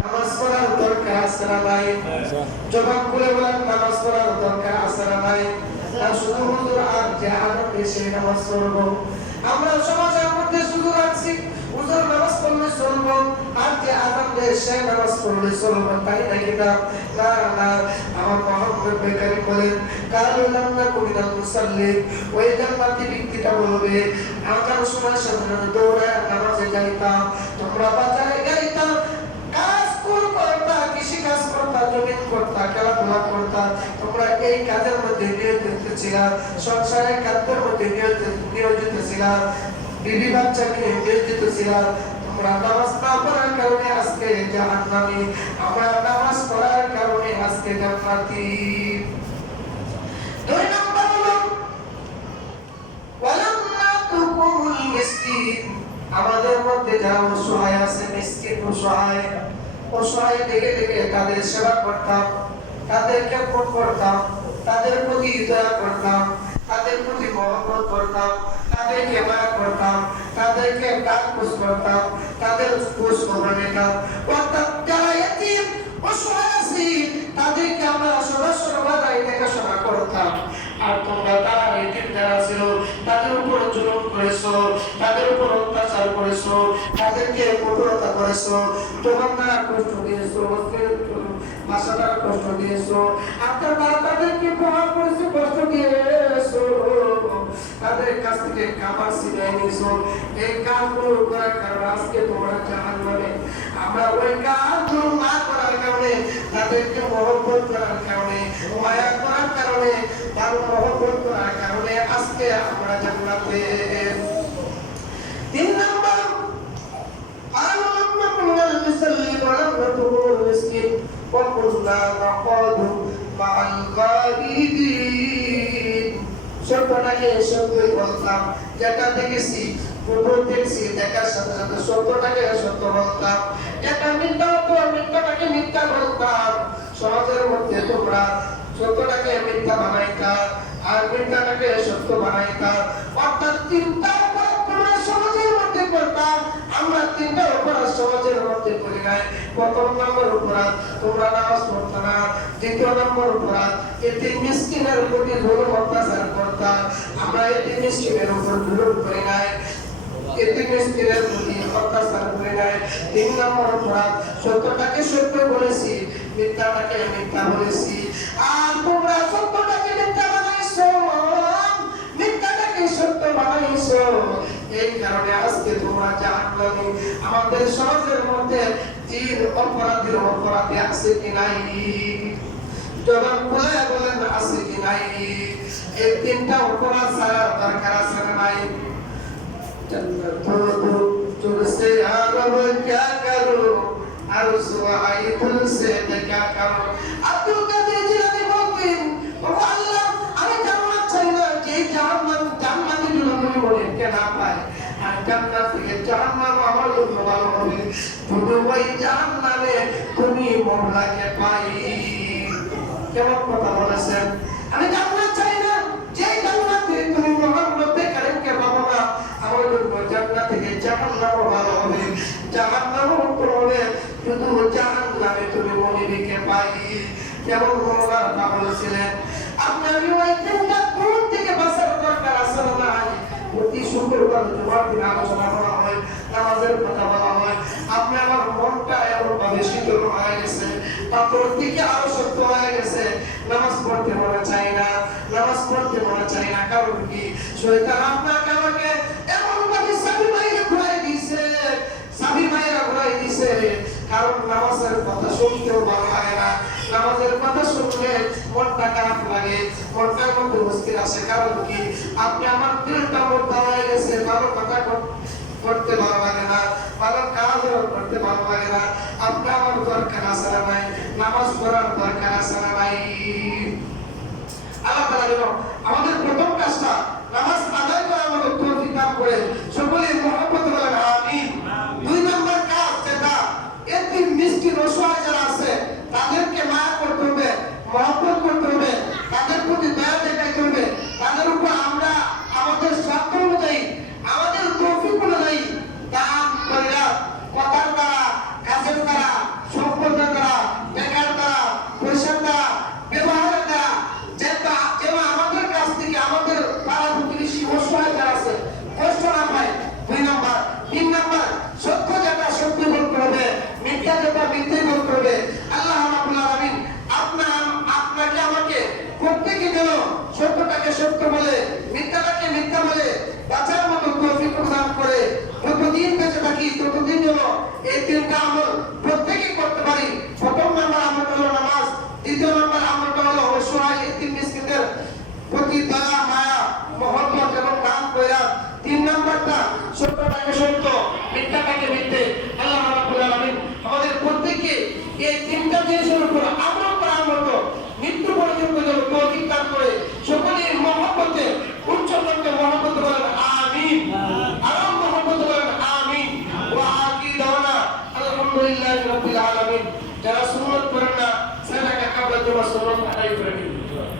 নামাজ পড়ার দরকার আছে না নাই জবাব করে বলেন নামাজ পড়ার দরকার আছে না না শুধু হুজুর আর যে আনন্দে সেই নামাজ পড়ব আমরা সমাজের মধ্যে শুধু রাখছি হুজুর নামাজ পড়লে চলবো আর যে আনন্দে সে নামাজ পড়লে চলবো, তাই নাকি না? না না, আমার মোহাম্মদ বেকারি বলেন, কালু লান্না কবিতা মুসাল্লি, ওই জান্নাতি ব্যক্তিটা বলবে আমরা সময় সাধারণ দৌড়ায় নামাজে যাইতাম, তোমরা বাজারে করতা খেলাধুলা করতা তোমরা এই কাজের মধ্যে নিয়োজিত কাজের মধ্যে নিয়োজিত বিবি নিয়োজিত তোমরা নামাজ না পড়ার কারণে আজকে জাহান্নামী আমরা নামাজ পড়ার কারণে আজকে জান্নাতি। দুই নম্বর হলো ওয়ালাম্মা তুকুমুল মিসকিন, আমাদের মধ্যে যারা অসহায় আছে, মিসকিন অসহায় অসহায় দেখে দেখে তাদের সেবা করতাম তাদেরকে ফোন করতাম, তাদের প্রতি দয়া করতাম, তাদের প্রতি মহব্বত করতাম, তাদেরকে মায়া করতাম, তাদেরকে ডাক খুশ করতাম, তাদের খুশ খবর নিতাম। অর্থাৎ যারা এতিম, অসহায় আছি, তাদেরকে আমরা বাধাই দেখাশোনা করতাম। আর তোমরা কঠোরতা করেছ কষ্ট দিয়েছ দ্বারা কষ্ট দিয়েছ তাদেরকে কষ্ট দিয়েছ। তাদের কাছ থেকে খাবার নিয়েছো। এই কাজগুলো করার আজকে তোমরা জাহান আমরা ওই কাজগুলো না করার কারণে, তাদেরকে মহব্বত করার কারণে, মায়া করার কারণে তার মহব্বত করার কারণে আজকে আমরা সত্যটাকে বলতাম? যেটা দেখেছি দেখার সাথে সাথে সত্যটাকে সত্য বলতাম। মিথ্যা মিথ্যা বলতাম। সমাজের মধ্যে সত্যটাকে বানাইতা, আর মিথ্যাটাকে সত্য বানাইতা। অর্থাৎ তিনটা অপরাধ তোমরা সমাজের মধ্যে করতাম আমরা তিনটা অপরাধ সমাজের মধ্যে করি নাই প্রথম নম্বর অপরাধ, তোমরা নামাজ পড়তো না। দ্বিতীয় নম্বর অপরাধ, এতে মিসকিনের প্রতি জুলুম অত্যাচার করতাম আমরা এতে মিসকিনের উপর জুলুম করি নাই। এতে আর তোমরা কারণে আজকে তোমরা জাহান্নামী আমাদের সমাজের মধ্যে তিন অপরাধীর অপরাধী আছে কি নাই জবাব খুলে বলেন আছে কি নাই এই তিনটা অপরাধ ছাড়া দরকার আছে না নাই तुझसे यार क्या करूं अर्ज आई तुझसे क्या करूं আব্দুল কাদের জিলানী বলতেন ও আল্লাহ আমি জান্নাত চাই না যে জান্নাত জান্নাতের জন্য তুমি মনে না পায় আর তুমি মহলাকে পাই। কেমন কথা পাই যেমন মোহলার না বলেছিলেন? আপনার ওই থেকে বাঁচার দরকার আছে নাই প্রতি শুক্রবার জুমার দিন আলোচনা করা হয়, নামাজের কথা বলা হয়। আপনি আমার মনটা এমন ভাবে শীতল হয়ে গেছে তারপর দিকে আরও শক্ত হয়ে গেছে। নামাজ পড়তে মনে চাই না, নামাজ পড়তে মনে চাই না। কারণ কি? শয়তান আপনাকে আমাকে এমন ভাবে সাবি মাইরে ঘুরাই দিছে, সাবি মাইরা ঘুরাই দিছে। কারণ নামাজের কথা শুনতেও ভালো লাগে না। নামাজের কথা শুনলে মনটা খারাপ লাগে। মধ্যে অস্থির আসে কারণ কি? আপনি আমার দিলটা মোটা হয়ে গেছে, ভালো কথা কর- করতে ভালো লাগে না, ভালো কাজ করতে ভালো লাগে না। আপনি আমার দরকার নাই নামাজ পড়ার দরকার নাই আমাদের প্রথম কাজটা নামাজ আদায় করা আমাদের তৌফিক দান সকলে মহব্বত বলেন, আমিন। দুই নম্বর কাজ যেটা এতে মিষ্টি রসুয়া যারা আছে, তাদেরকে মায়া করতে হবে, মহব্বত করতে হবে তাদের প্রতি দয়া দেখাইতে হবে তাদের উপর আমরা আমাদের স্বার্থ অনুযায়ী আমাদের তৌফিক অনুযায়ী দান করে তিন নাম্বার সত্য যেটা সত্য বলতে হবে মিথ্যা যেটা মিথ্যে বলতে হবে আল্লাহ রাব্বুল আলামিন আপনার আপনাকে আমাকে প্রত্যেকে যেন সত্যটাকে সত্য বলে, মিথ্যাটাকে মিথ্যা বলে, বাঁচার মতো তৌফিক প্রদান করে। যতদিন বেঁচে থাকি, ততদিন যেন এই তিনটা আমল প্রত্যেকে করতে পারি। প্রথম নাম্বার আমলটা হলো নামাজ, দ্বিতীয় নাম্বার আমলটা হলো অসহায় এতিম মিসকিনদের প্রতি দয়া, মায়া, মহব্বত এবং দান কইরা। তিন নাম্বারটা, সত্যটাকে সত্য, মিথ্যাটাকে মিথ্যে। আল্লাহ আমাদের প্রত্যেককে এই তিনটা জিনিসের উপর আমল Então,